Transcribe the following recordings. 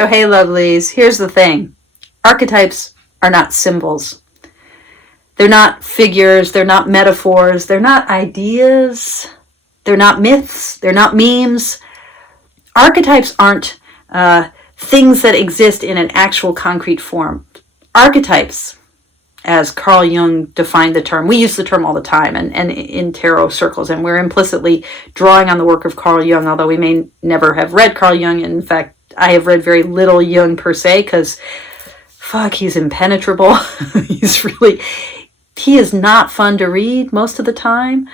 So hey lovelies, here's the thing. Archetypes are not symbols. They're not figures, they're not metaphors, they're not ideas, they're not myths, they're not memes. Archetypes aren't things that exist in an actual concrete form. Archetypes, as Carl Jung defined the term, we use the term all the time and in tarot circles, and we're implicitly drawing on the work of Carl Jung, although we may never have read Carl Jung. In fact, I have read very little Jung per se, because he's impenetrable. He is not fun to read most of the time.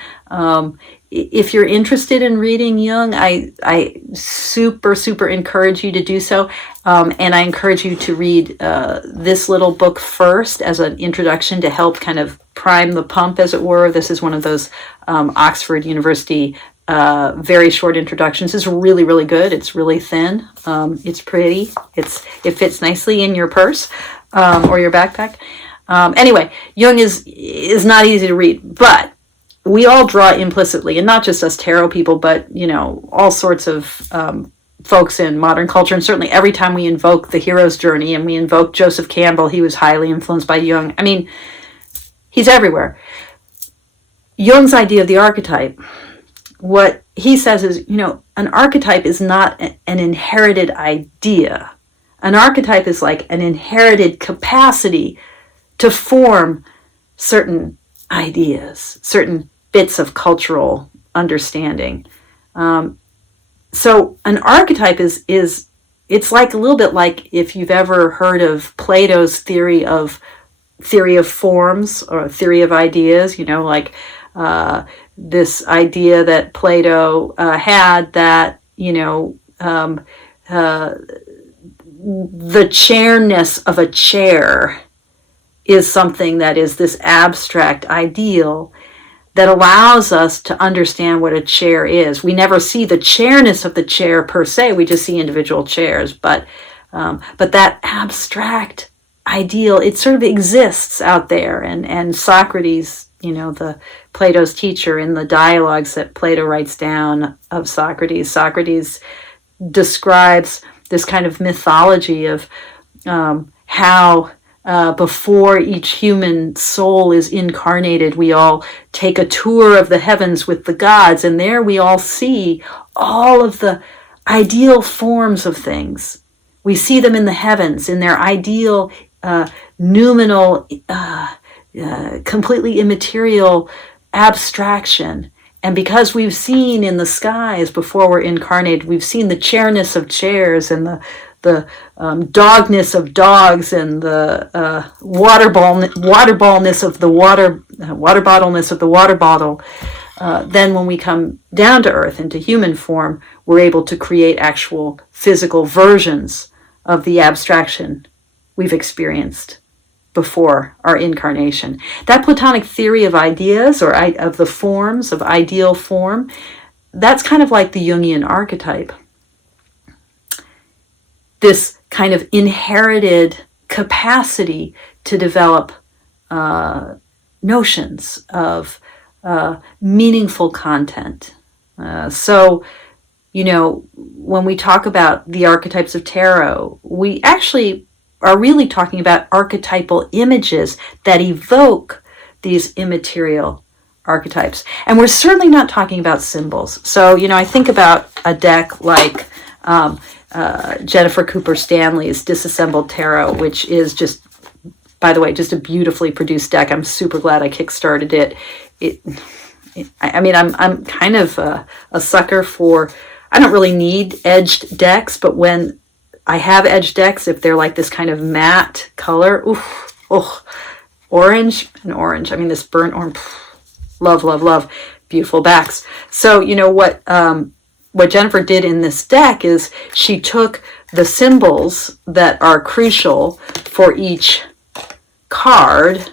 If you're interested in reading Jung, I super encourage you to do so. And I encourage you to read this little book first as an introduction to help kind of prime the pump, as it were. This is one of those Oxford University very short introductions. It's really good. It's really thin. It's pretty. It fits nicely in your purse or your backpack. Anyway, Jung is not easy to read, but we all draw implicitly, and not just us tarot people, but all sorts of folks in modern culture, and certainly every time we invoke the hero's journey and we invoke Joseph Campbell, he was highly influenced by Jung. I mean, he's everywhere. Jung's idea of the archetype, what he says is, an archetype is not an inherited idea. An archetype is like an inherited capacity to form certain ideas, certain bits of cultural understanding. So an archetype it's like a little bit like if you've ever heard of Plato's theory of forms or theory of ideas, this idea that Plato had that, the chairness of a chair is something that is this abstract ideal that allows us to understand what a chair is. We never see the chairness of the chair per se, we just see individual chairs, but that abstract ideal, it sort of exists out there, and Socrates, the Plato's teacher, in the dialogues that Plato writes down of Socrates describes this kind of mythology of how before each human soul is incarnated, we all take a tour of the heavens with the gods, and there we all see all of the ideal forms of things. We see them in the heavens, in their ideal, noumenal, completely immaterial abstraction. And because we've seen in the skies before we're incarnated, we've seen the chairness of chairs and the dogness of dogs and the water bottleness of the water bottle. Then when we come down to earth into human form, we're able to create actual physical versions of the abstraction we've experienced before our incarnation. That Platonic theory of ideas, or of the forms, of ideal form, that's kind of like the Jungian archetype. This kind of inherited capacity to develop notions of meaningful content. So, when we talk about the archetypes of tarot, we actually are really talking about archetypal images that evoke these immaterial archetypes. And we're certainly not talking about symbols. So, I think about a deck like Jennifer Cooper Stanley's Disassembled Tarot, which is just, by the way, just a beautifully produced deck. I'm super glad I kickstarted it. I'm kind of a sucker for, I don't really need edged decks, but when I have edged decks, if they're like this kind of matte color, orange. This burnt orange, love, beautiful backs. So, what Jennifer did in this deck is she took the symbols that are crucial for each card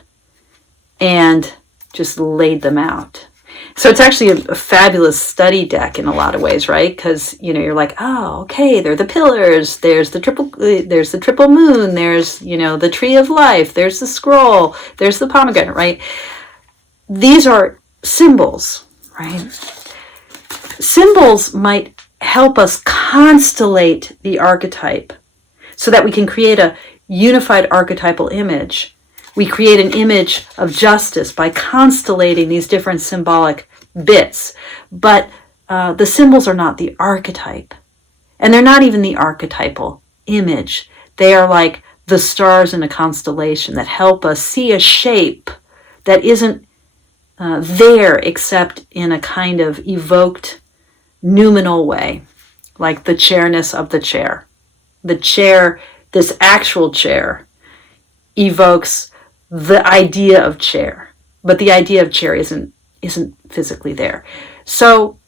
and just laid them out. So it's actually a fabulous study deck in a lot of ways, right? Because, you're like, oh, okay, they're the pillars, there's the triple moon, there's, the tree of life, there's the scroll, there's the pomegranate, right? These are symbols, right? Symbols might help us constellate the archetype, so that we can create a unified archetypal image. We create an image of justice by constellating these different symbolic bits. But the symbols are not the archetype. And they're not even the archetypal image. They are like the stars in a constellation that help us see a shape that isn't there except in a kind of evoked noumenal way, like the chairness of the chair. The chair, this actual chair, evokes the idea of chair, but the idea of chair isn't physically there. So,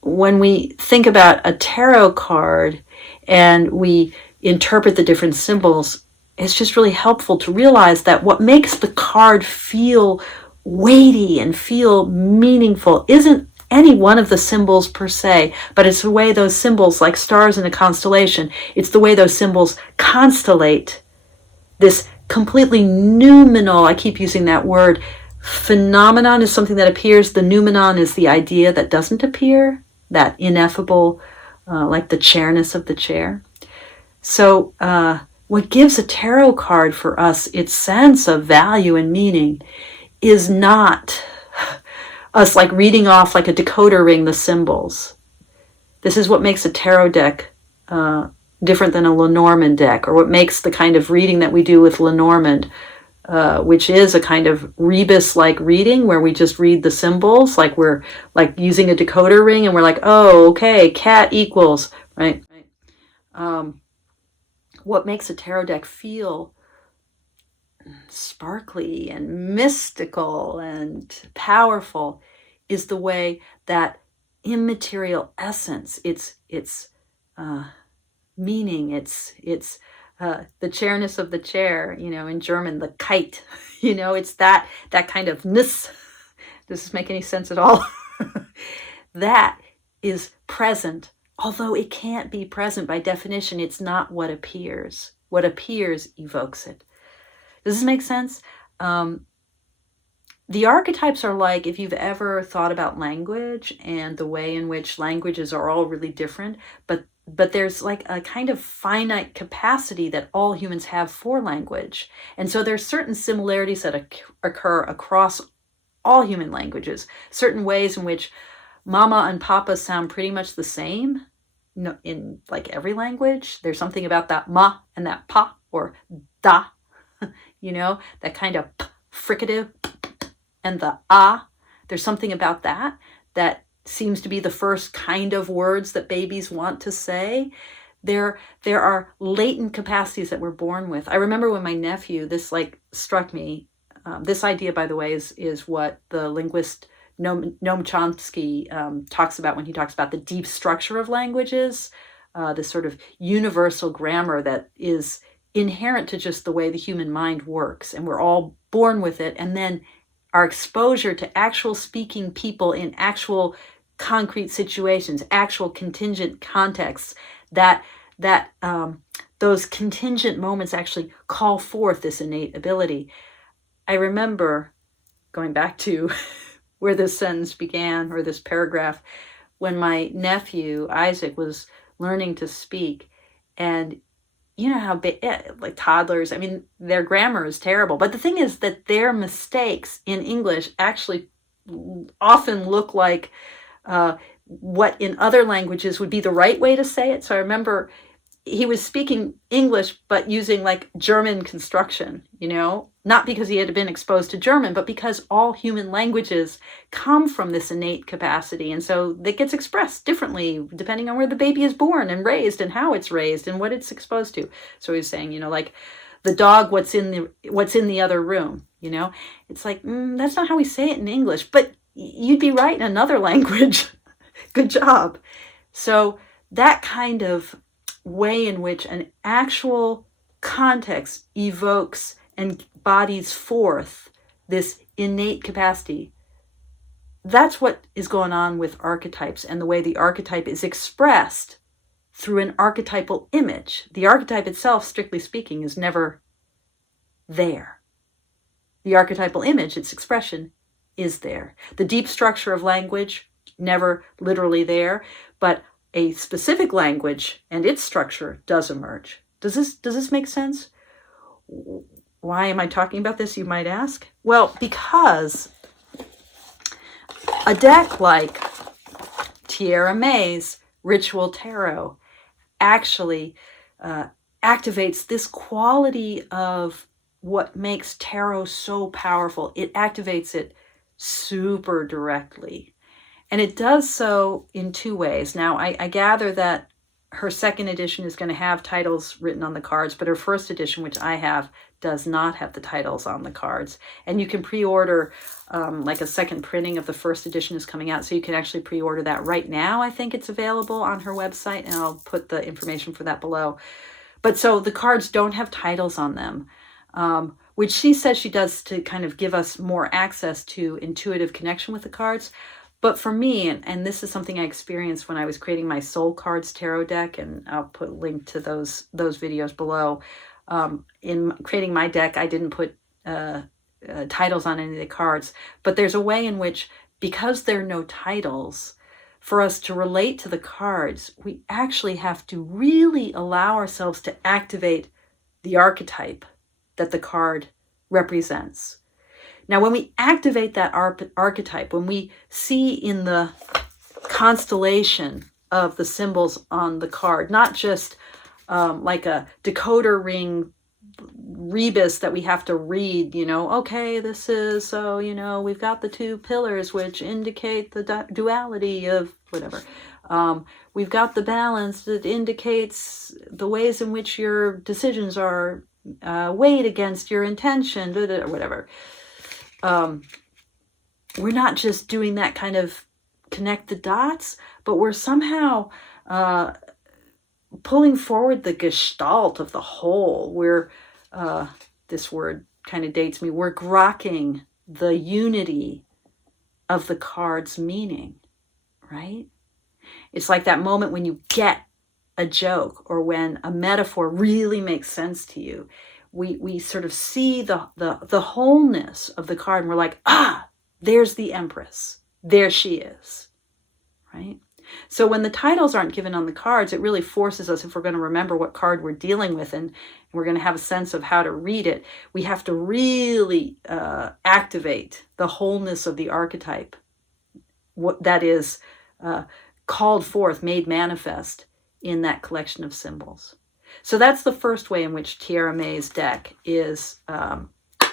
when we think about a tarot card and we interpret the different symbols, it's just really helpful to realize that what makes the card feel weighty and feel meaningful isn't any one of the symbols per se, but it's the way those symbols, like stars in a constellation, it's the way those symbols constellate this completely noumenal, I keep using that word, phenomenon is something that appears. The noumenon is the idea that doesn't appear, that ineffable, like the chairness of the chair. So what gives a tarot card for us its sense of value and meaning is not us like reading off like a decoder ring the symbols. This is what makes a tarot deck different than a Lenormand deck, or what makes the kind of reading that we do with Lenormand, which is a kind of rebus-like reading where we just read the symbols, like we're like using a decoder ring and we're like, oh, okay, cat equals, right? What makes a tarot deck feel sparkly and mystical and powerful is the way that immaterial essence, its meaning, it's the chairness of the chair, in German, the kite, it's that kind of ness. Does this make any sense at all? That is present, although it can't be present by definition. It's not what appears. What appears evokes it. Does this make sense? The archetypes are like, if you've ever thought about language and the way in which languages are all really different, but there's like a kind of finite capacity that all humans have for language. And so there's certain similarities that occur across all human languages, certain ways in which mama and papa sound pretty much the same. In like every language, there's something about that ma and that pa or da, that kind of fricative, and the ah. There's something about that seems to be the first kind of words that babies want to say. There are latent capacities that we're born with. I remember when my nephew, this like struck me. This idea, by the way, is what the linguist Noam Chomsky talks about when he talks about the deep structure of languages, this sort of universal grammar that is inherent to just the way the human mind works, and we're all born with it. And then our exposure to actual speaking people in actual concrete situations, actual contingent contexts, that those contingent moments actually call forth this innate ability. I remember going back to where this sentence began, or this paragraph, when my nephew Isaac was learning to speak, and you know how like toddlers, I mean, their grammar is terrible. But the thing is that their mistakes in English actually often look like what in other languages would be the right way to say it. So I remember he was speaking English, but using like German construction, not because he had been exposed to German, but because all human languages come from this innate capacity. And so that gets expressed differently depending on where the baby is born and raised and how it's raised and what it's exposed to. So he was saying, like the dog, what's in the other room, it's like, that's not how we say it in English, but you'd be right in another language. Good job. So that kind of way in which an actual context evokes and bodies forth this innate capacity, that's what is going on with archetypes, and the way the archetype is expressed through an archetypal image. The archetype itself, strictly speaking, is never there. The archetypal image, its expression, is there. The deep structure of language, never literally there, but a specific language and its structure does emerge. Does this make sense? Why am I talking about this, you might ask? Well, because a deck like Tierra May's Ritual Tarot actually activates this quality of what makes tarot so powerful. It activates it super directly. And it does so in two ways. Now, I gather that her second edition is going to have titles written on the cards, but her first edition, which I have, does not have the titles on the cards. And you can pre-order, like a second printing of the first edition is coming out, so you can actually pre-order that right now. I think it's available on her website, and I'll put the information for that below. But so the cards don't have titles on them, which she says she does to kind of give us more access to intuitive connection with the cards. But for me, and this is something I experienced when I was creating my Soul Cards Tarot deck, and I'll put a link to those videos below. In creating my deck, I didn't put titles on any of the cards, but there's a way in which, because there are no titles, for us to relate to the cards, we actually have to really allow ourselves to activate the archetype that the card represents. Now, when we activate that archetype, when we see in the constellation of the symbols on the card, not just like a decoder ring rebus that we have to read, okay, this is, so, we've got the two pillars which indicate the duality of whatever. We've got the balance that indicates the ways in which your decisions are weighed against your intention, or whatever. We're not just doing that kind of connect the dots, but we're somehow pulling forward the gestalt of the whole. We're, this word kind of dates me, we're grokking the unity of the card's meaning, right? It's like that moment when you get a joke, or when a metaphor really makes sense to you. We sort of see the wholeness of the card, and we're like, there's the Empress. There she is, right? So when the titles aren't given on the cards, it really forces us, if we're going to remember what card we're dealing with and we're going to have a sense of how to read it, we have to really activate the wholeness of the archetype, what that is called forth, made manifest in that collection of symbols. So that's the first way in which Tierra May's deck is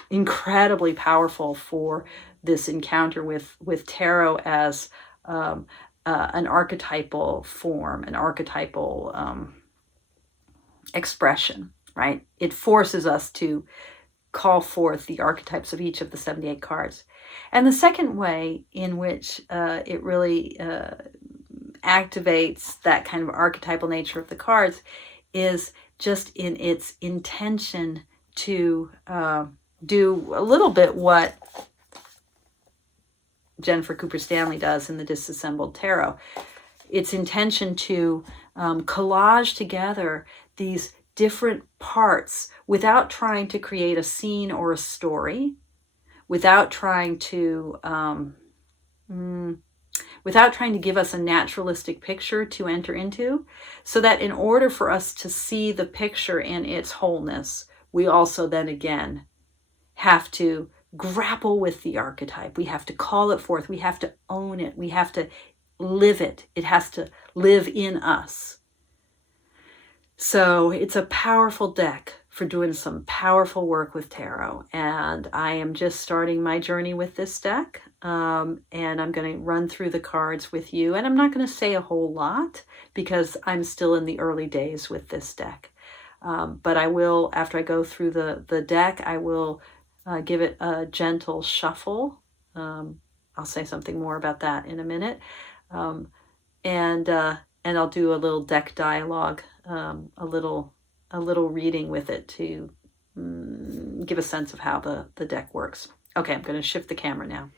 incredibly powerful for this encounter with tarot as an archetypal form, an archetypal expression, right? It forces us to call forth the archetypes of each of the 78 cards. And the second way in which it really activates that kind of archetypal nature of the cards is just in its intention to do a little bit what Jennifer Cooper Stanley does in the Disassembled Tarot. Its intention to collage together these different parts without trying to create a scene or a story, without trying to give us a naturalistic picture to enter into, so that in order for us to see the picture in its wholeness, we also then again have to grapple with the archetype. We have to call it forth. We have to own it. We have to live it. It has to live in us. So it's a powerful deck for doing some powerful work with tarot. And I am just starting my journey with this deck. And I'm going to run through the cards with you. And I'm not going to say a whole lot because I'm still in the early days with this deck. But I will, after I go through the deck, I will give it a gentle shuffle. I'll say something more about that in a minute. And I'll do a little deck dialogue, a little reading with it to give a sense of how the deck works. Okay, I'm going to shift the camera now.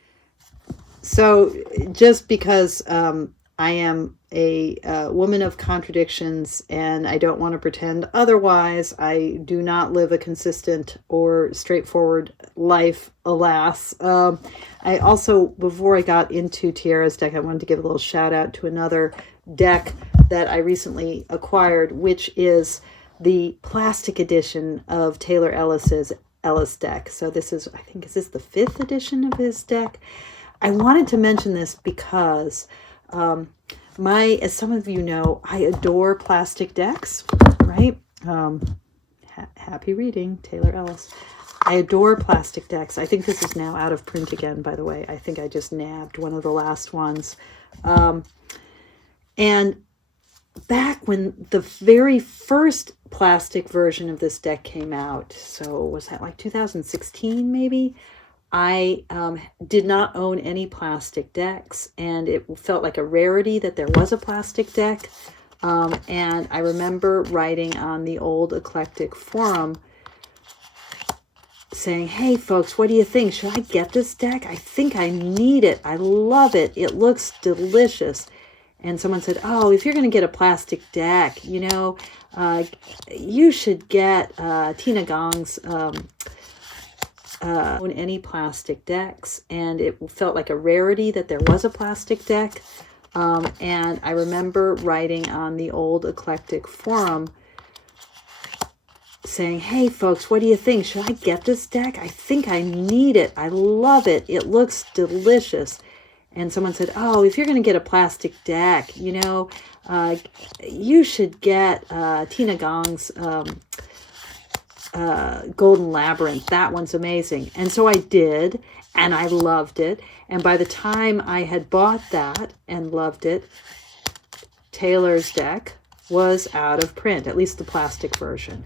So just because I am a woman of contradictions and I don't want to pretend otherwise, I do not live a consistent or straightforward life, alas. I also, before I got into Tierra's deck, I wanted to give a little shout out to another deck that I recently acquired, which is the plastic edition of Taylor Ellis's Ellis deck. So this is, I think, is this the 5th edition of his deck? I wanted to mention this because as some of you know, I adore plastic decks, right? Happy reading, Taylor Ellis. I adore plastic decks. I think this is now out of print again, by the way. I think I just nabbed one of the last ones. And back when the very first plastic version of this deck came out, so was that like 2016 maybe? I did not own any plastic decks, and it felt like a rarity that there was a plastic deck. And I remember writing on the old Eclectic forum saying, hey folks, what do you think? Should I get this deck? I think I need it. I love it. It looks delicious. And someone said, oh, if you're going to get a plastic deck, you should get Tina Gong's own any plastic decks. And it felt like a rarity that there was a plastic deck. And I remember writing on the old Eclectic forum saying, hey folks, what do you think? Should I get this deck? I think I need it. I love it. It looks delicious. And someone said, oh, if you're going to get a plastic deck, you should get Tina Gong's Golden Labyrinth. That one's amazing. And so I did, and I loved it. And by the time I had bought that and loved it, Taylor's deck was out of print, at least the plastic version.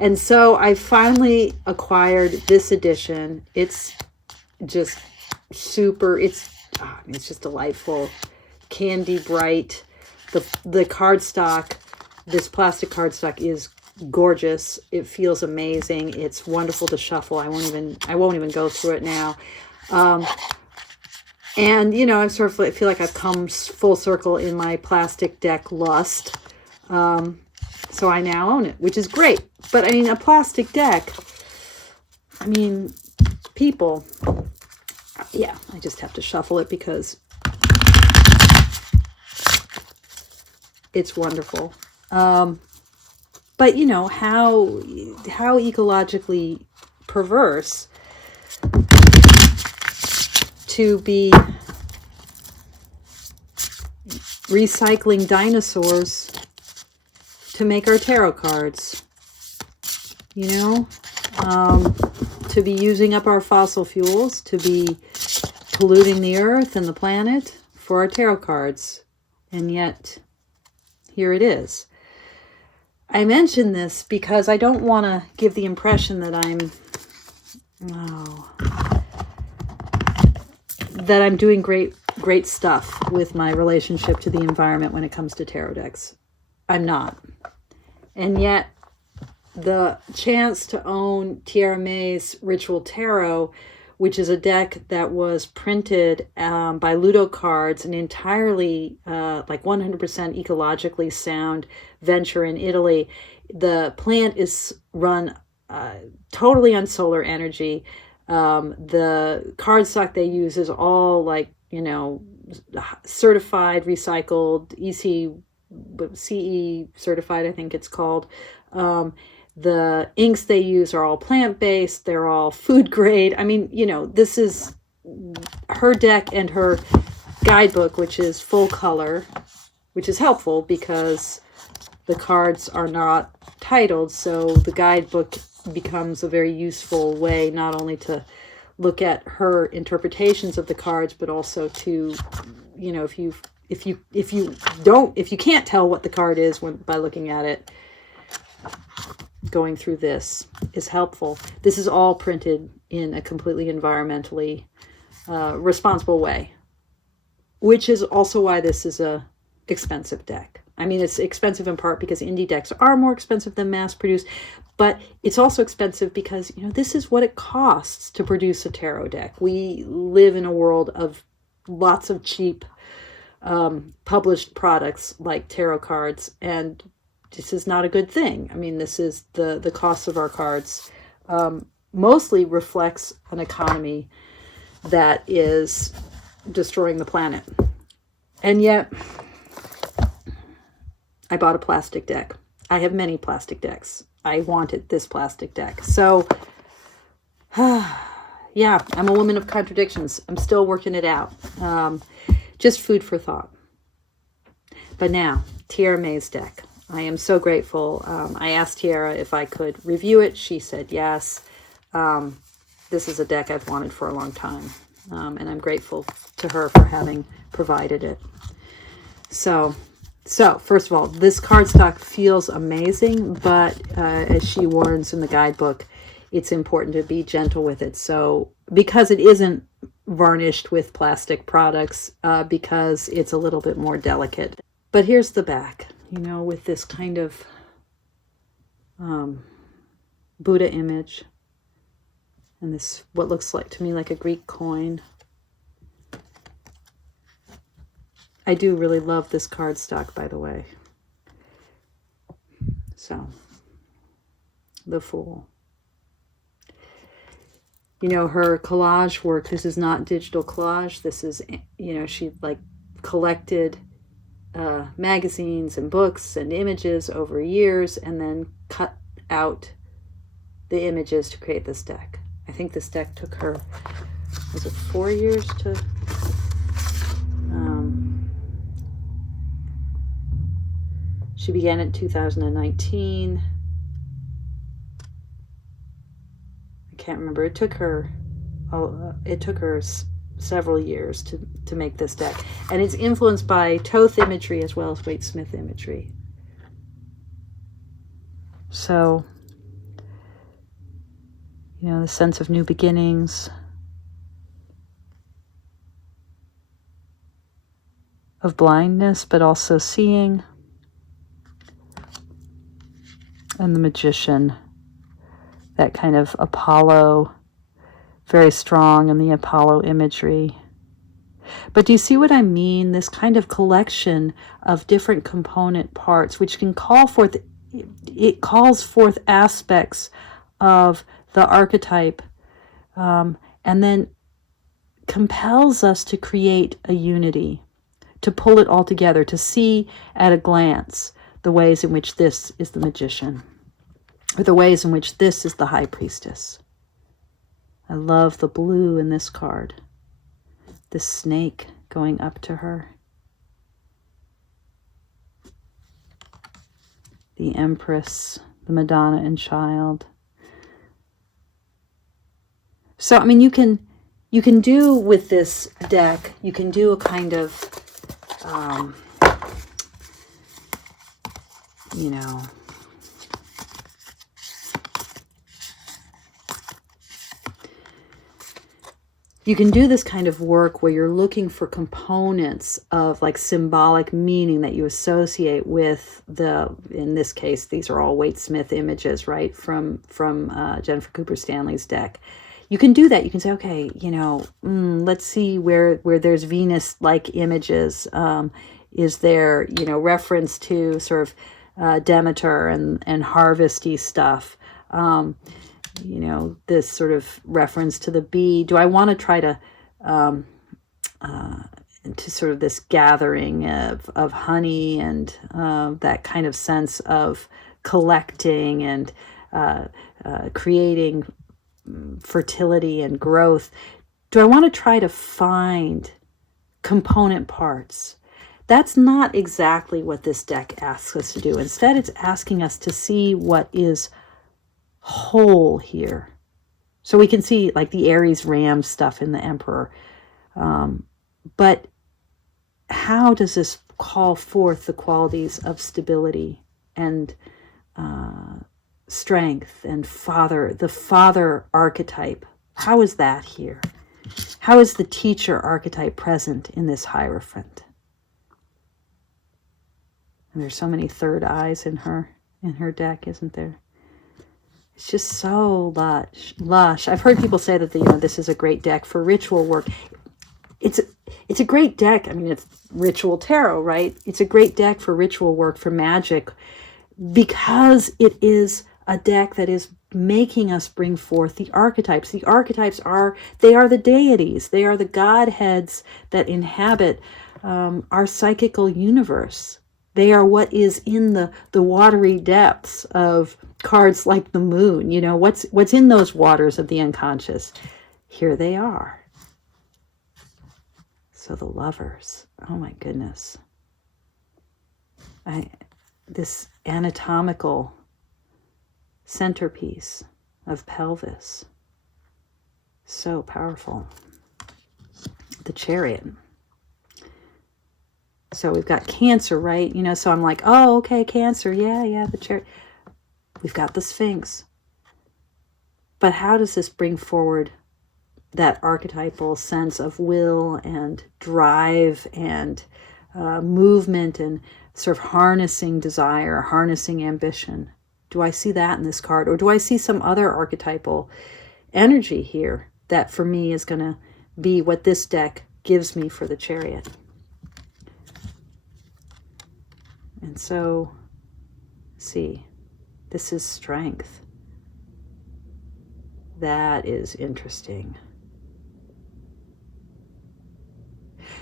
And so I finally acquired this edition. It's just super, it's just delightful, candy bright. The cardstock, this plastic cardstock is gorgeous. It feels amazing. It's wonderful to shuffle. I won't even go through it now. And I sort of feel like I've come full circle in my plastic deck lust. So I now own it, which is great. But a plastic deck, people, yeah, I just have to shuffle it because it's wonderful. But how ecologically perverse to be recycling dinosaurs to make our tarot cards, to be using up our fossil fuels, to be polluting the earth and the planet for our tarot cards. And yet, here it is. I mention this because I don't want to give the impression that I'm doing great stuff with my relationship to the environment when it comes to tarot decks. I'm not. And yet, the chance to own Tierra May's Ritual Tarot, which is a deck that was printed by Ludo Cards, an entirely 100% ecologically sound venture in Italy. The plant is run totally on solar energy. The cardstock they use is all certified, recycled, CE certified, I think it's called. The inks they use are all plant-based. They're all food grade. This is her deck and her guidebook, which is full color, which is helpful because the cards are not titled. So the guidebook becomes a very useful way, not only to look at her interpretations of the cards, but also to, if you can't tell what the card is by looking at it, going through this is helpful. This is all printed in a completely environmentally responsible way, which is also why this is a expensive deck. It's expensive in part because indie decks are more expensive than mass-produced, but it's also expensive because, this is what it costs to produce a tarot deck. We live in a world of lots of cheap published products like tarot cards, and this is not a good thing. This is the cost of our cards mostly reflects an economy that is destroying the planet. And yet, I bought a plastic deck. I have many plastic decks. I wanted this plastic deck. So, yeah, I'm a woman of contradictions. I'm still working it out. Just food for thought. But now, Tiara May's deck. I am so grateful. I asked Tiara if I could review it. She said yes. This is a deck I've wanted for a long time. And I'm grateful to her for having provided it. So first of all, this cardstock feels amazing, but as she warns in the guidebook, it's important to be gentle with it. So because it isn't varnished with plastic products, because it's a little bit more delicate. But here's the back, you know, with this kind of Buddha image and this, what looks like to me like a Greek coin. I do really love this cardstock, by the way. So, the Fool. You know, her collage work, this is not digital collage. This is, you know, she like collected magazines and books and images over years and then cut out the images to create this deck. I think this deck took her, was it 4 years to... She began in 2019. I can't remember. It took her several years to make this deck. And it's influenced by Thoth imagery as well as Waite Smith imagery. So, you know, the sense of new beginnings, of blindness, but also seeing. And the Magician, that kind of Apollo, very strong in the Apollo imagery. But do you see what I mean? This kind of collection of different component parts, which can call forth, it calls forth aspects of the archetype, and then compels us to create a unity, to pull it all together, to see at a glance the ways in which this is the Magician, or the ways in which this is the High Priestess. I love the blue in this card. This snake going up to her. The Empress, the Madonna and Child. So, I mean, you can do with this deck, you can do a kind of, you know, you can do this kind of work where you're looking for components of like symbolic meaning that you associate with the, in this case, these are all Waite Smith images, right, from Jennifer Cooper Stanley's deck. You can do that. You can say, okay, you know, let's see where there's Venus-like images. Is there, you know, reference to sort of Demeter and harvesty stuff, you know, this sort of reference to the bee. Do I want to try to sort of this gathering of honey and that kind of sense of collecting and creating fertility and growth? Do I want to try to find component parts? That's not exactly what this deck asks us to do. Instead, it's asking us to see what is whole here. So we can see like the Aries Ram stuff in the Emperor. But how does this call forth the qualities of stability and strength and the father archetype? How is that here? How is the teacher archetype present in this Hierophant? And there's so many third eyes in her deck, isn't there? It's just so lush. I've heard people say that this is a great deck for ritual work. It's a great deck. I mean, it's ritual tarot, right? It's a great deck for ritual work, for magic, because it is a deck that is making us bring forth the archetypes. The archetypes are the deities. They are the godheads that inhabit our psychical universe. They are what is in the watery depths of cards like the moon. You know, what's in those waters of the unconscious. Here they are. So the Lovers. Oh my goodness. This anatomical centerpiece of pelvis. So powerful. The Chariot. So we've got Cancer, right? You know, so I'm like, oh, okay, Cancer. Yeah, the Chariot. We've got the Sphinx. But how does this bring forward that archetypal sense of will and drive and movement and sort of harnessing desire, harnessing ambition? Do I see that in this card? Or do I see some other archetypal energy here that for me is going to be what this deck gives me for the Chariot? And so, see, this is Strength. That is interesting.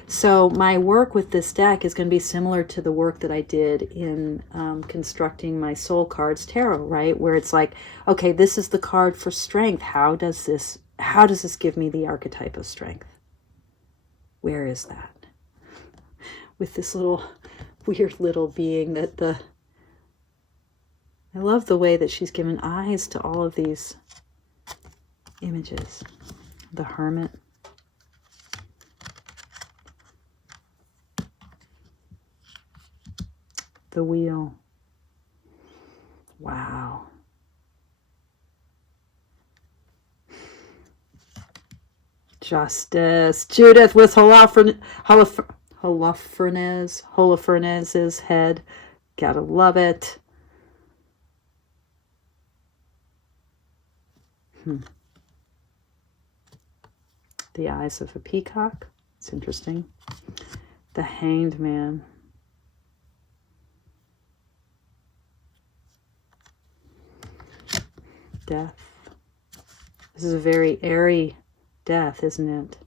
So my work with this deck is going to be similar to the work that I did in constructing my Soul Cards Tarot, right? Where it's like, okay, this is the card for strength. How does this give me the archetype of strength? Where is that? With this little weird little being that I love the way that she's given eyes to all of these images. The Hermit. The Wheel. Wow. Justice. Judith with Holofernes's head. Gotta love it. The eyes of a peacock. It's interesting. The Hanged Man. Death. This is a very airy death, isn't it?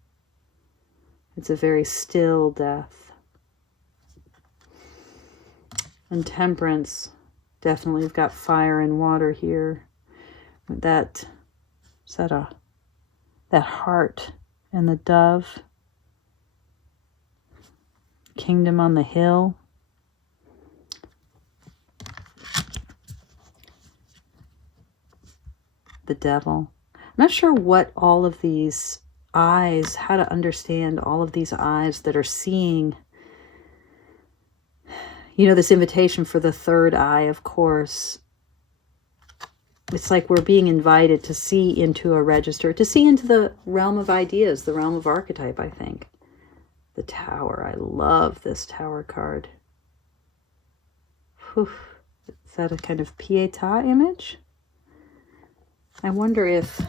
It's a very still death. And Temperance. Definitely we've got fire and water here. That heart and the dove. Kingdom on the Hill. The Devil. I'm not sure what all of these eyes, how to understand all of these eyes that are seeing, you know, this invitation for the third eye, of course. It's like we're being invited to see into a register, to see into the realm of ideas, the realm of archetype, I think. The Tower. I love this Tower card. Whew. Is that a kind of Pietà image? I wonder if,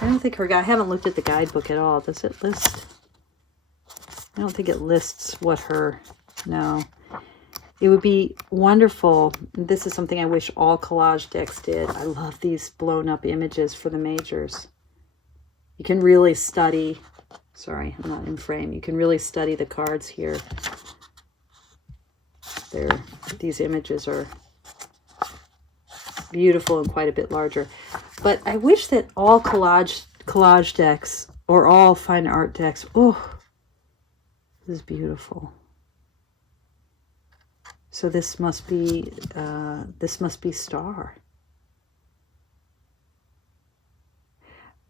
I don't think I haven't looked at the guidebook at all. Does it list? I don't think it lists what her, no. It would be wonderful. This is something I wish all collage decks did. I love these blown up images for the majors. You can really study, sorry, I'm not in frame. You can really study the cards here. These images are beautiful and quite a bit larger. But I wish that all collage decks or all fine art decks, oh, this is beautiful. So this must be Star.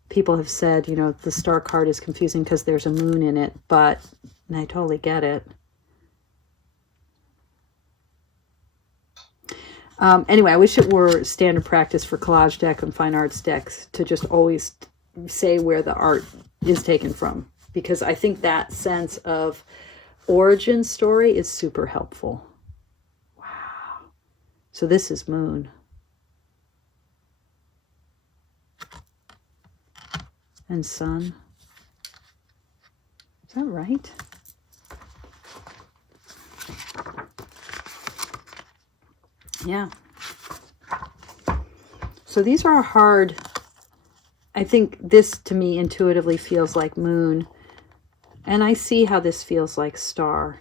People have said, you know, the Star card is confusing because there's a moon in it, but and I totally get it. Anyway, I wish it were standard practice for collage deck and fine arts decks to just always say where the art is taken from, because I think that sense of origin story is super helpful. Wow. So this is Moon. And Sun. Is that right? Yeah. So these are hard. I think this to me intuitively feels like Moon. And I see how this feels like Star.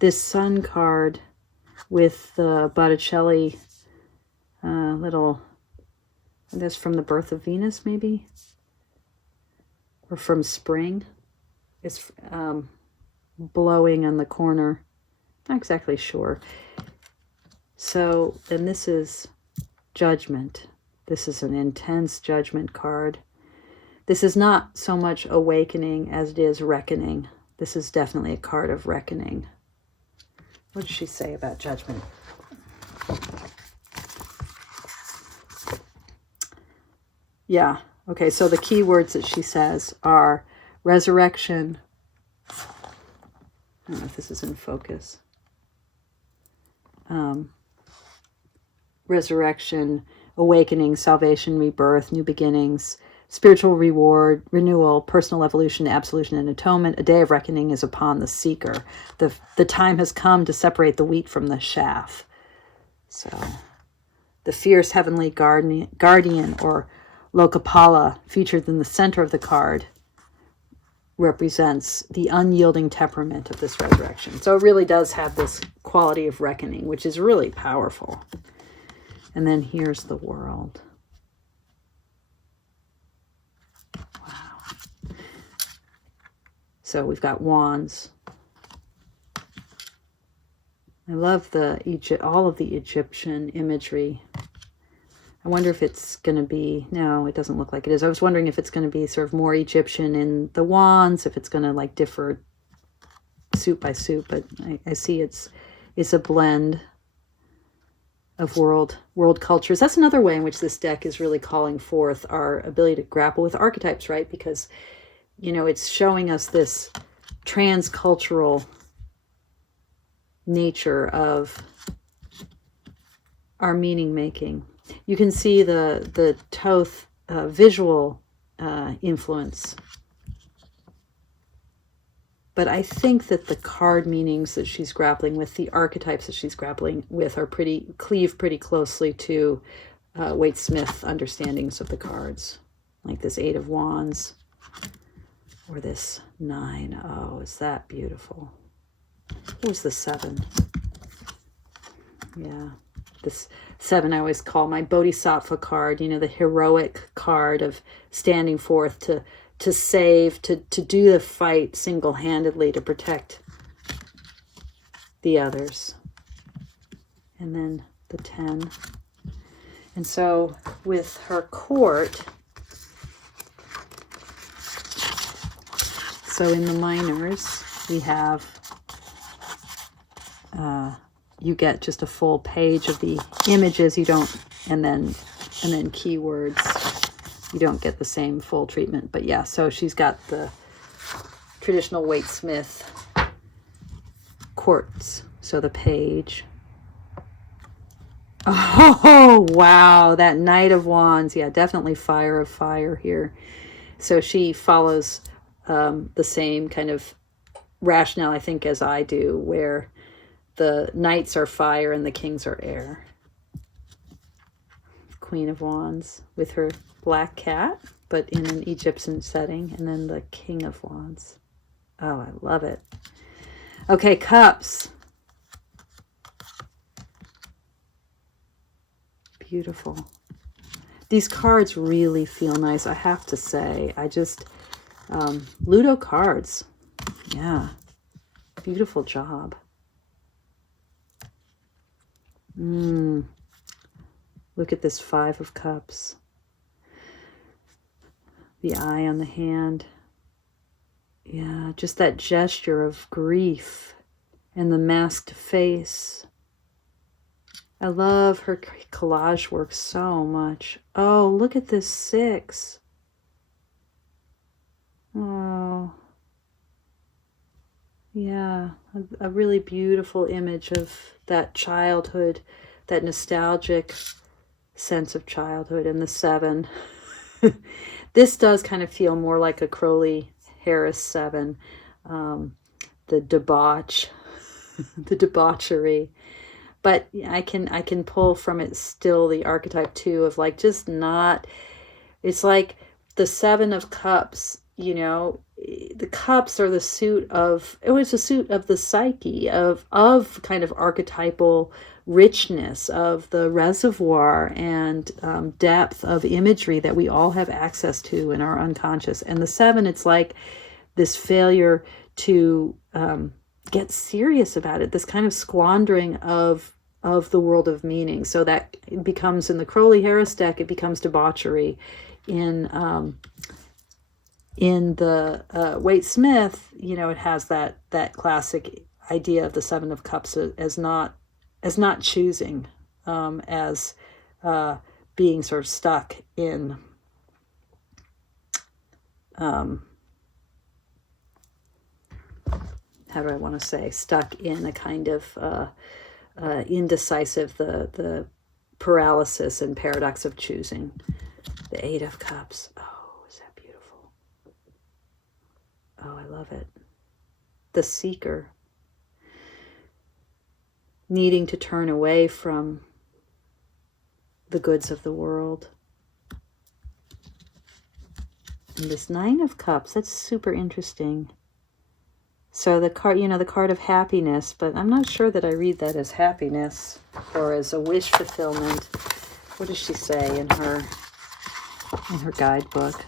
this Sun card with the Botticelli little, I guess from the birth of Venus maybe, or from spring. It's blowing on the corner. Not exactly sure. So, and this is Judgment. This is an intense Judgment card. This is not so much awakening as it is reckoning. This is definitely a card of reckoning. What does she say about Judgment? Yeah, okay, so the key words that she says are resurrection. I don't know if this is in focus. Resurrection, awakening, salvation, rebirth, new beginnings, spiritual reward, renewal, personal evolution, absolution, and atonement. A day of reckoning is upon the seeker. The time has come to separate the wheat from the chaff. So, the fierce heavenly guardian or Lokapala, featured in the center of the card, represents the unyielding temperament of this resurrection. So it really does have this quality of reckoning, which is really powerful. And then here's the World. Wow. So we've got wands. I love all of the Egyptian imagery. I wonder if it's going to be, no, it doesn't look like it is. I was wondering if it's going to be sort of more Egyptian in the wands, if it's going to like differ suit by suit, but I see it's a blend of world cultures. That's another way in which this deck is really calling forth our ability to grapple with archetypes, right? Because, you know, it's showing us this transcultural nature of our meaning making. You can see the Thoth visual influence. But I think that the card meanings that she's grappling with, the archetypes that she's grappling with, cleave pretty closely to Waite Smith understandings of the cards. Like this 8 of Wands or this 9. Oh, is that beautiful? What was the 7? Yeah. This 7 I always call my Bodhisattva card, you know, the heroic card of standing forth to save, to do the fight single-handedly to protect the others. And then the 10. And so with her court, so in the minors, we have you get just a full page of the images. You don't, and then keywords. You don't get the same full treatment. But yeah, so she's got the traditional Waite Smith quartz. So the page. Oh, wow. That Knight of Wands. Yeah, definitely fire of fire here. So she follows the same kind of rationale, I think, as I do, where the knights are fire and the kings are air. Queen of Wands with her black cat, but in an Egyptian setting. And then the King of Wands. Oh, I love it. Okay, Cups. Beautiful. These cards really feel nice, I have to say. I just, Ludo cards. Yeah. Beautiful job. Look at this 5 of Cups. The eye on the hand. Yeah, just that gesture of grief and the masked face. I love her collage work so much. Oh, look at this 6. Oh. Yeah, a really beautiful image of that childhood, that nostalgic sense of childhood. And the 7. This does kind of feel more like a Crowley Harris 7. The debauch, the debauchery. But I can pull from it still the archetype too of like just not, it's like the 7 of Cups, you know, the cups are the suit of, it was a suit of the psyche, of kind of archetypal richness, of the reservoir and depth of imagery that we all have access to in our unconscious. And the 7, it's like this failure to get serious about it, this kind of squandering of the world of meaning. So that becomes, in the Crowley-Harris deck, it becomes debauchery. In the Waite-Smith, you know, it has that classic idea of the 7 of Cups as not choosing, as being sort of stuck in how do I want to say, stuck in a kind of indecisive, the paralysis and paradox of choosing. The 8 of Cups. Oh, is that beautiful? Oh, I love it. The seeker. Needing to turn away from the goods of the world. And this 9 of Cups, that's super interesting. So the card, you know, the card of happiness, but I'm not sure that I read that as happiness or as a wish fulfillment. What does she say in her guidebook?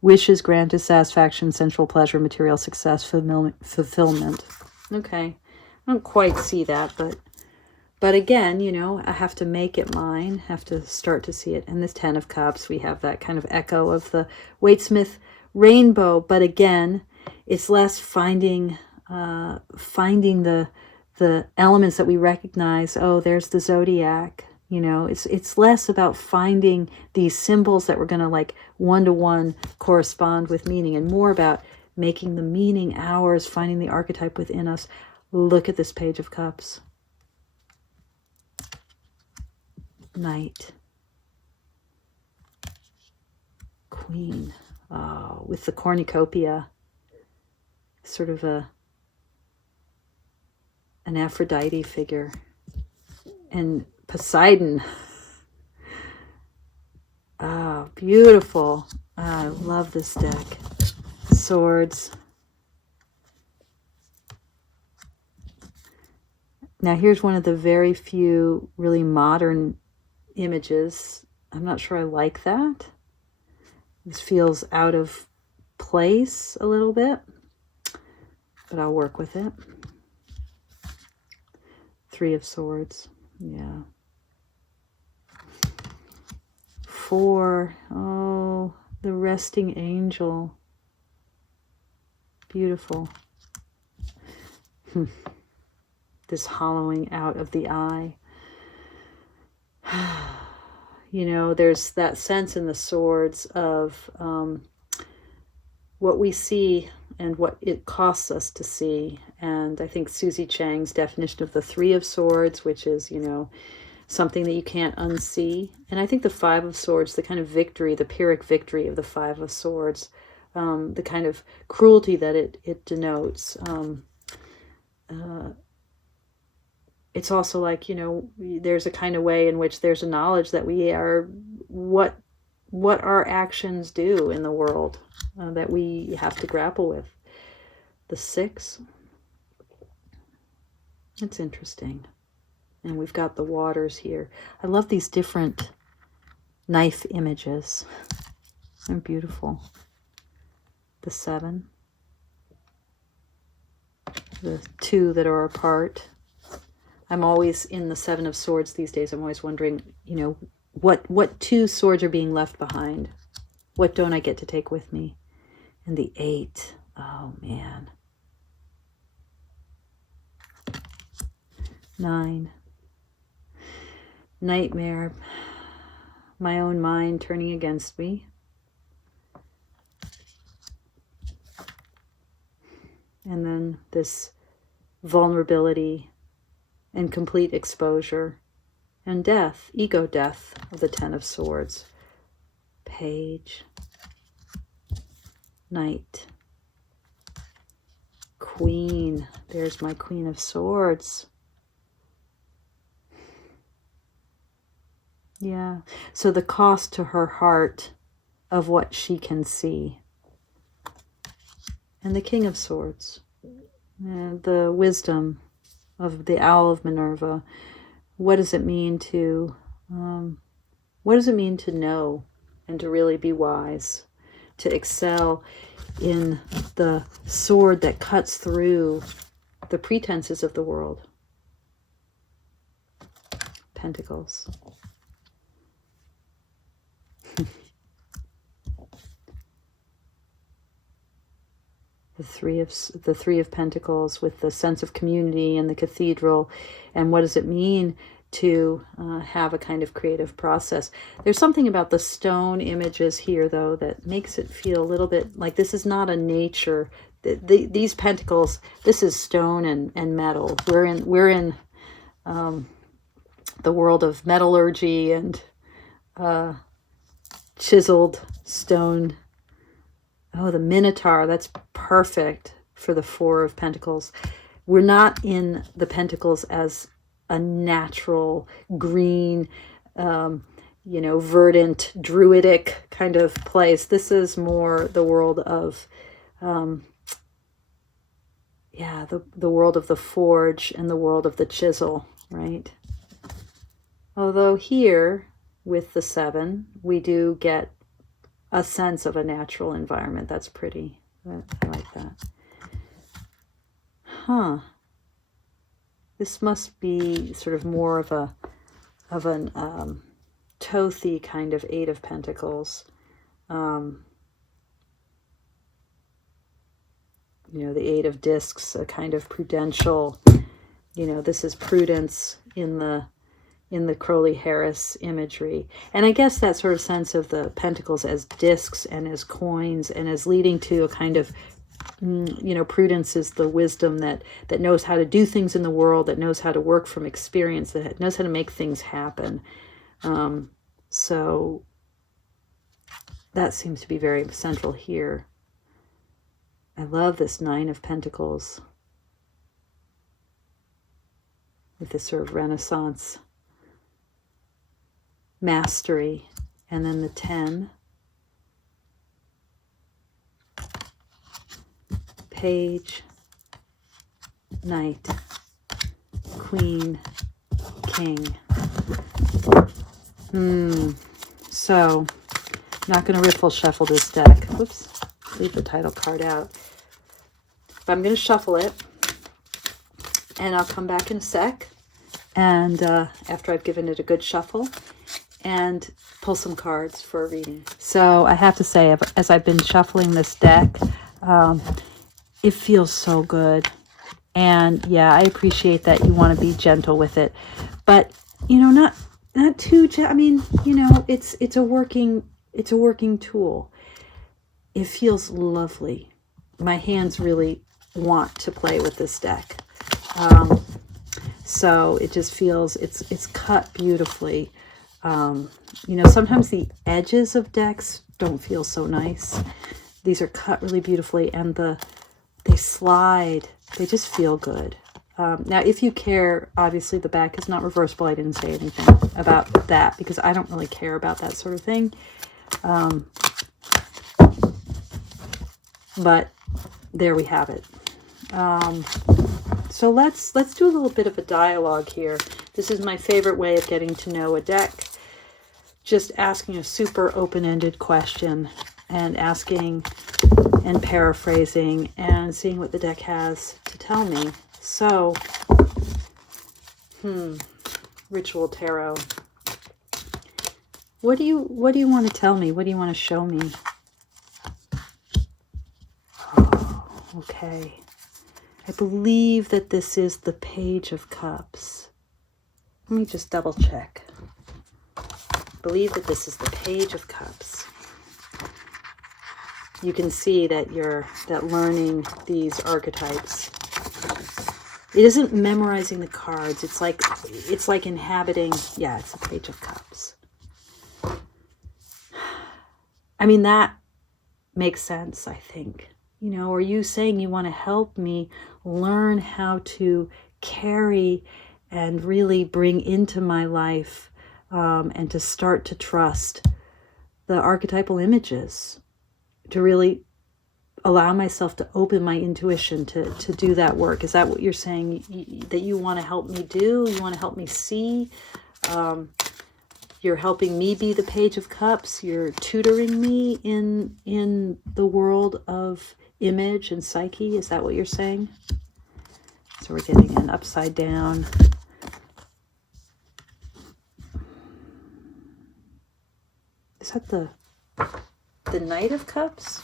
Wishes granted satisfaction, sensual pleasure, material success, fulfillment. Okay, I don't quite see that, but again, you know, I have to make it mine, have to start to see it. And this 10 of Cups, we have that kind of echo of the Waite-Smith rainbow, but again, it's less finding the elements that we recognize. Oh, there's the zodiac. You know, it's less about finding these symbols that we're going to like one-to-one correspond with meaning, and more about making the meaning ours, finding the archetype within us. Look at this Page of Cups. Knight. Queen. Oh, with the cornucopia. Sort of an Aphrodite figure. And Poseidon. Ah, beautiful. I love this deck. Swords. Now here's one of the very few really modern images. I'm not sure I like that. This feels out of place a little bit, but I'll work with it. 3 of Swords. Yeah. 4. Oh, the resting angel. Beautiful. This hollowing out of the eye. You know, there's that sense in the Swords of what we see and what it costs us to see. And I think Susie Chang's definition of the 3 of Swords, which is, you know, something that you can't unsee. And I think the 5 of Swords, the kind of victory, the Pyrrhic victory of the 5 of Swords, the kind of cruelty that it denotes. It's also like, you know, there's a kind of way in which there's a knowledge that we are, what our actions do in the world that we have to grapple with. The 6. It's interesting. And we've got the waters here. I love these different knife images. They're beautiful. The 7. The 2 that are apart. I'm always in the 7 of Swords these days. I'm always wondering, you know, what 2 swords are being left behind? What don't I get to take with me? And the 8. Oh, man. 9. Nightmare. My own mind turning against me. And then this vulnerability and complete exposure and death, ego death of the 10 of Swords. Page. Knight. Queen. There's my Queen of Swords. Yeah. So the cost to her heart of what she can see. And the King of Swords. The wisdom of the Owl of Minerva. What does it mean to know and to really be wise, to excel in the sword that cuts through the pretenses of the world? Pentacles. The three of Pentacles with the sense of community and the cathedral, and what does it mean to have a kind of creative process? There's something about the stone images here, though, that makes it feel a little bit like this is not a nature. These pentacles, this is stone and metal. We're in the world of metallurgy and chiseled stone. Oh, the Minotaur, that's perfect for the Four of Pentacles. We're not in the Pentacles as a natural, green, verdant, druidic kind of place. This is more the world of, the world of the forge and the world of the chisel, right? Although here, with the 7, we do get a sense of a natural environment. That's pretty. I like that. Huh. This must be sort of more of an Tothy kind of 8 of Pentacles. The 8 of Discs, a kind of prudential, this is prudence in the Crowley-Harris imagery. And I guess that sort of sense of the pentacles as discs and as coins and as leading to a kind of, prudence is the wisdom that knows how to do things in the world, that knows how to work from experience, that knows how to make things happen. So that seems to be very central here. I love this 9 of Pentacles with this sort of Renaissance mastery, and then the 10, Page, Knight, Queen, King. So, I'm not going to riffle shuffle this deck. Whoops, leave the title card out. But I'm going to shuffle it, and I'll come back in a sec, and after I've given it a good shuffle, and pull some cards for a reading. So I have to say, as I've been shuffling this deck, it feels so good. And yeah, I appreciate that you want to be gentle with it, but not too. I mean, it's a working tool. It feels lovely. My hands really want to play with this deck. So it just feels it's cut beautifully. Sometimes the edges of decks don't feel so nice. These are cut really beautifully, and they slide. They just feel good. Now, if you care, obviously the back is not reversible. I didn't say anything about that because I don't really care about that sort of thing. But there we have it. So let's do a little bit of a dialogue here. This is my favorite way of getting to know a deck. Just asking a super open-ended question and asking and paraphrasing and seeing what the deck has to tell me. So, Ritual Tarot. What do you want to tell me? What do you want to show me? Oh, okay. I believe that this is the Page of Cups. Let me just double check. I believe that this is the Page of Cups. You can see that learning these archetypes, it isn't memorizing the cards. It's like inhabiting. Yeah, it's the Page of Cups. I mean, that makes sense, I think. Are you saying you want to help me learn how to carry and really bring into my life and to start to trust the archetypal images, to really allow myself to open my intuition to do that work. Is that what you're saying that you want to help me do? You want to help me see? You're helping me be the Page of Cups. You're tutoring me in the world of image and psyche. Is that what you're saying? So we're getting an upside down. Is that the Knight of Cups?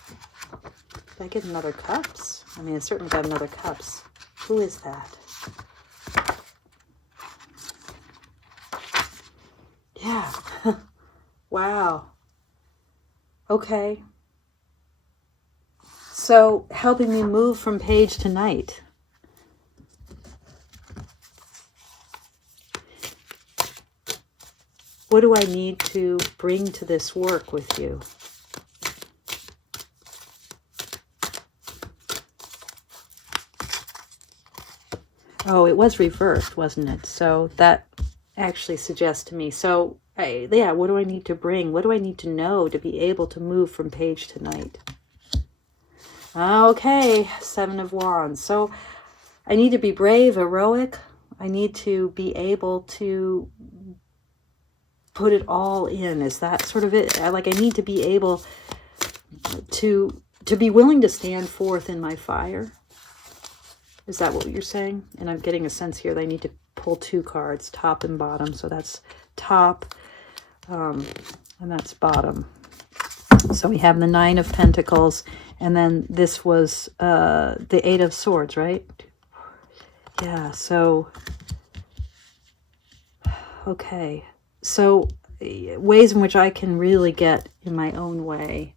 Did I get another Cups? I mean, I certainly got another Cups. Who is that? Yeah. Wow. Okay. So helping me move from page to Knight. What do I need to bring to this work with you? Oh, it was reversed, wasn't it? So that actually suggests to me. So, yeah, what do I need to bring? What do I need to know to be able to move from page to Knight? Okay, Seven of Wands. So I need to be brave, heroic. I need to be able to put it all in. Is that sort of it? I need to be able to be willing to stand forth in my fire. Is that what you're saying? And I'm getting a sense here that I need to pull two cards, top and bottom. So that's top, and that's bottom. So we have the Nine of Pentacles, and then this was the Eight of Swords, right? Yeah, so, okay. So ways in which I can really get in my own way,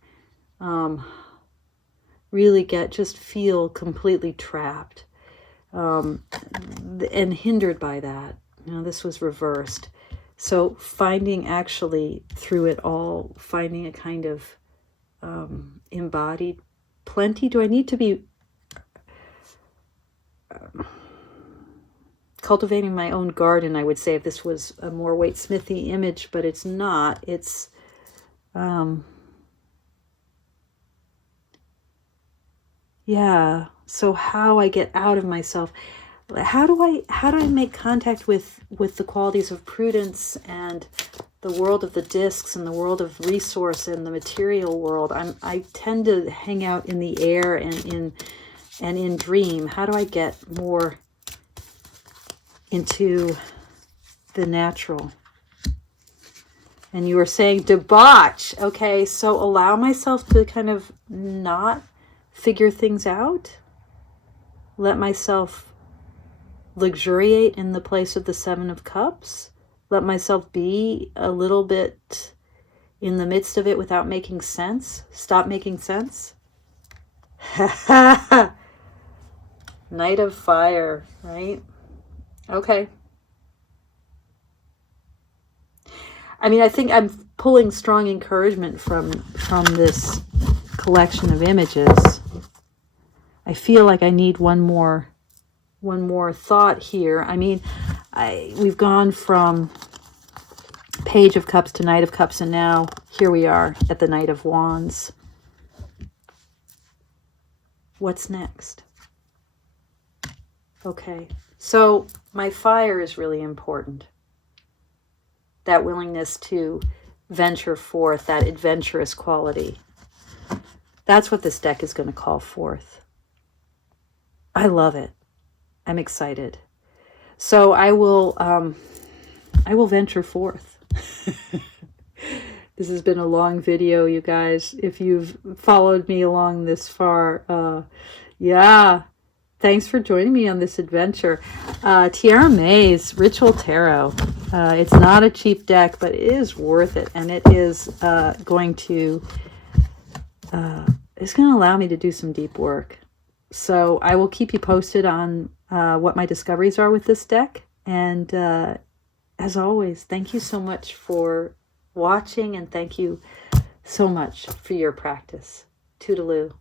really just feel completely trapped and hindered by that. This was reversed. So finding actually through it all, finding a kind of embodied plenty. Do I need to be cultivating my own garden, I would say, if this was a more Waite-Smithy image, but it's not. It's yeah. So how I get out of myself, how do I make contact with the qualities of prudence and the world of the discs and the world of resource and the material world? I tend to hang out in the air and in dream. How do I get more into the natural? And you were saying debauch. Okay, so allow myself to kind of not figure things out. Let myself luxuriate in the place of the Seven of Cups. Let myself be a little bit in the midst of it without making sense. Stop making sense. Knight of Fire, right? Okay. I mean, I think I'm pulling strong encouragement from this collection of images. I feel like I need one more thought here. I mean, we've gone from Page of Cups to Knight of Cups, and now here we are at the Knight of Wands. What's next? Okay, so my fire is really important. That willingness to venture forth, that adventurous quality. That's what this deck is going to call forth. I love it. I'm excited. So I will venture forth. This has been a long video, you guys. If you've followed me along this far, yeah. Thanks for joining me on this adventure. Tiara May's Ritual Tarot. It's not a cheap deck, but it is worth it. And it is going to allow me to do some deep work. So I will keep you posted on what my discoveries are with this deck. And as always, thank you so much for watching, and thank you so much for your practice. Toodaloo.